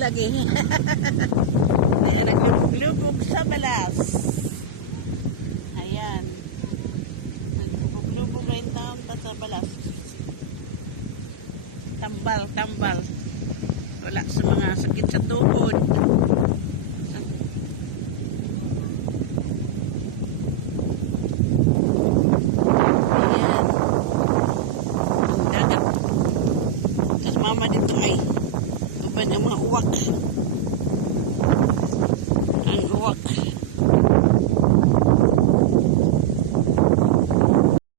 lagi. Ayan, naglubog sa balas. Ayan. Naglubog rin taon sa balas. Tambal. Wala sa mga sakit sa tuhod. Ayan. Ang dagat. Tapos mama dito ay uban ng mga uwak. Ang uwak.